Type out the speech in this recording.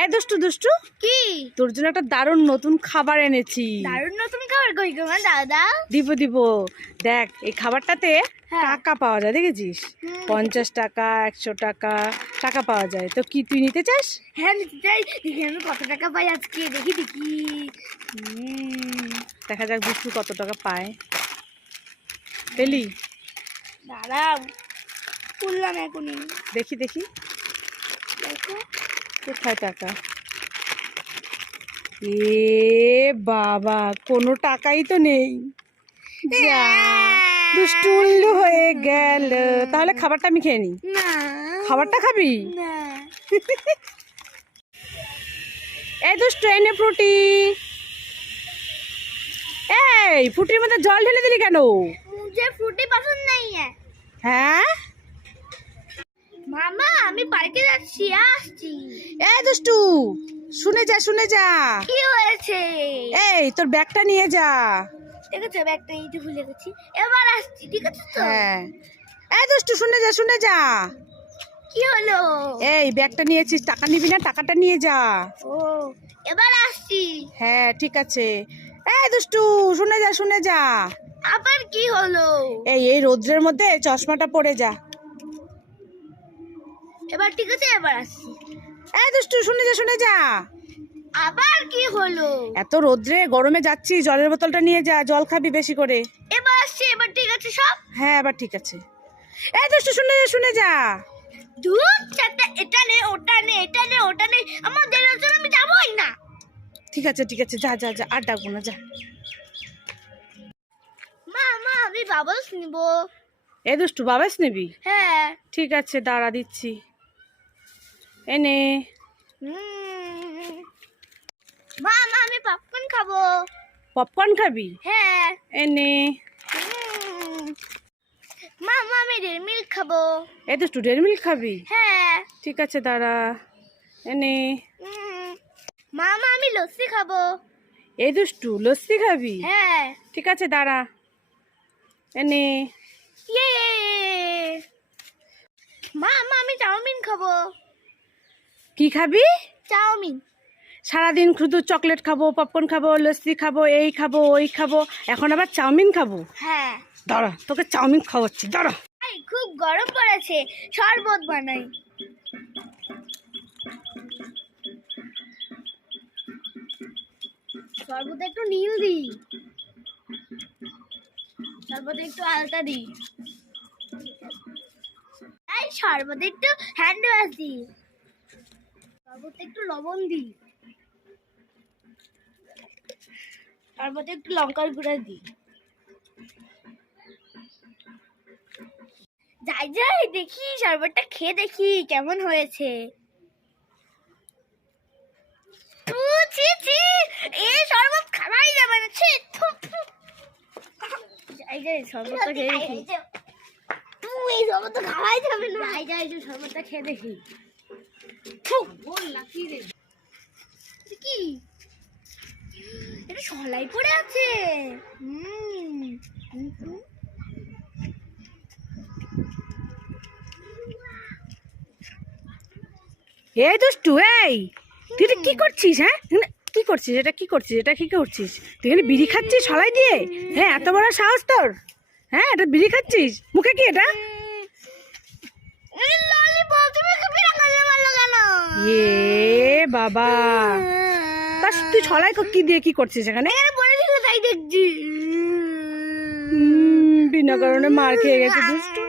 এই দুষ্টু দুষ্টু, কি তোর জন্য একটা দারুণ নতুন খাবার এনেছি। দারুণ নতুন খাবার কই গো দাদা? দিব দিব, দেখ এই খাবারটাতে হ্যাঁ। টাকা পাওয়া যায়, দেখেছিস? 50 টাকা 100 টাকা টাকা পাওয়া যায়। তো কি তুই নিতে চাস? হ্যাঁ নিতে চাই। দেখি আমি কত টাকা পাই আজকে, দেখি দেখি। দেখা যাক দুষ্টু কত টাকা পায়। পেলি? দাঁড়াও, তুললাম এখনই। দেখি দেখি দেখো কোথায় টাকা। এ বাবা, কোনো টাকাই তো নেই। যা, দুষ্টু উল্লু হয়ে গেল। তাহলে খাবারটা আমি খেয়ে নিই। না, খাবারটা খাবি? না। এই দুষ্টু, এনে ফ্রুটি। এই ফ্রুটির মধ্যে জল ঢেলে দিলি কেন? मुझे फ्रूटी पसंद नहीं है। হ্যাঁ, মামা আমি পার্কে যাচ্ছি, আসছি। এই দুষ্টু শুনে যা, শুনে যা। কি হয়েছে? এই তোর ব্যাগটা নিয়ে যা। ঠিক আছে, ব্যাগটা এই যে ভুলে গেছি। এবার আসছি, ঠিক আছে তো? হ্যাঁ, এই দুষ্টু শুনে যা, শুনে যা। কি হলো? এই ব্যাগটা নিয়েছিস, টাকা নিবি না? টাকাটা নিয়ে যা। ও, এবার আসছি। হ্যাঁ ঠিক আছে। এই দুষ্টু শুনে যা, শুনে যা। আবার কি হলো? এই রোদ্রের মধ্যে চশমাটা পরে যা। এবার ঠিক আছে, এবার আসছি। এই দুষ্টু শুনে যা, শুনে যা। আবার কি হলো? এত রোদ্রে গরমে যাচ্ছি, জলের বোতলটা নিয়ে যা, জল খাবি বেশি করে। এবার আসছি, এবার ঠিক আছে সব। হ্যাঁ এবার ঠিক আছে। এই দুষ্টু শুনে যা, শুনে যা। দুধ চারটা, এটা নে ওটা নে, এটা নে ওটা নে, আমার দেওয়ার জন্য আমি যাবোই না। ঠিক আছে ঠিক আছে, যা যা যা, আর ডাকবো না, যা। মা মা আমি বাবলস নিব। এই দুষ্টু বাবাস নিবি? হ্যাঁ। ঠিক আছে দাঁড়া, দিচ্ছি। এনে। মা মা আমি পপকর্ন খাবো। পপকর্ন খাবি? হ্যাঁ। এনে। মা মা আমি ডেয়ারি মিল্ক খাবো। এই দুষ্টু ডেয়ারি মিল্ক খাবি? হ্যাঁ। ঠিক আছে দাঁড়া। এনে। মা মা আমি লস্যি খাবো। এই দুষ্টু লস্যি খাবি? হ্যাঁ। ঠিক আছে দাঁড়া। এনে। ইয়ে। মা মা আমি চাউমিন খাবো। কি খাবি? চাউমিন। সারাদিন শুধু চকলেট খাবো, পপকর্ন খাবো, লস্যি খাবো, এই খাবো ওই খাবো, এখন আবার চাউমিন খাবো? হ্যাঁ। দাঁড়া, তোকে চাউমিন খাওয়াচ্ছি, দাঁড়া। এই খুব গরম পড়েছে, শরবত বানাই। শরবতে একটু নীল দি, শরবতে একটু আলতা দি, এই শরবতে একটু হ্যান্ড ওয়াশ দি, শরবতে একটু লবণ দি, শরবতে একটু লঙ্কার গুঁড়া দি। যাই যাই দেখি শরবতটা খেয়ে দেখি কেমন হয়েছে। এই শরবত খাওয়াই যাবে না। যাই যাই শরবতটা খেয়ে দেখি। তুই এই শরবতটা খাওয়াই যাবে না। যাই যাই শরবতটা খেয়ে দেখি। বল না কি রে, কি এটা সলাই পড়ে আছে? এই দুষ্টু, এই তুই এটা কি করছিস? হ্যাঁ কি করছিস? এটা কি করছিস? এটা কি করছিস? তুই এখানে বিড়ি খাচ্ছিস সলাই দিয়ে? হ্যাঁ এত বড় সাহস তোর? হ্যাঁ এটা বিড়ি খাচ্ছিস? মুখে কি এটা? এ বাবা, তুই ছলাই কি দিয়ে কি করছিস এখানে? তাই দেখছি বিনা কারণে মার খেয়ে গেছে দুষ্টু।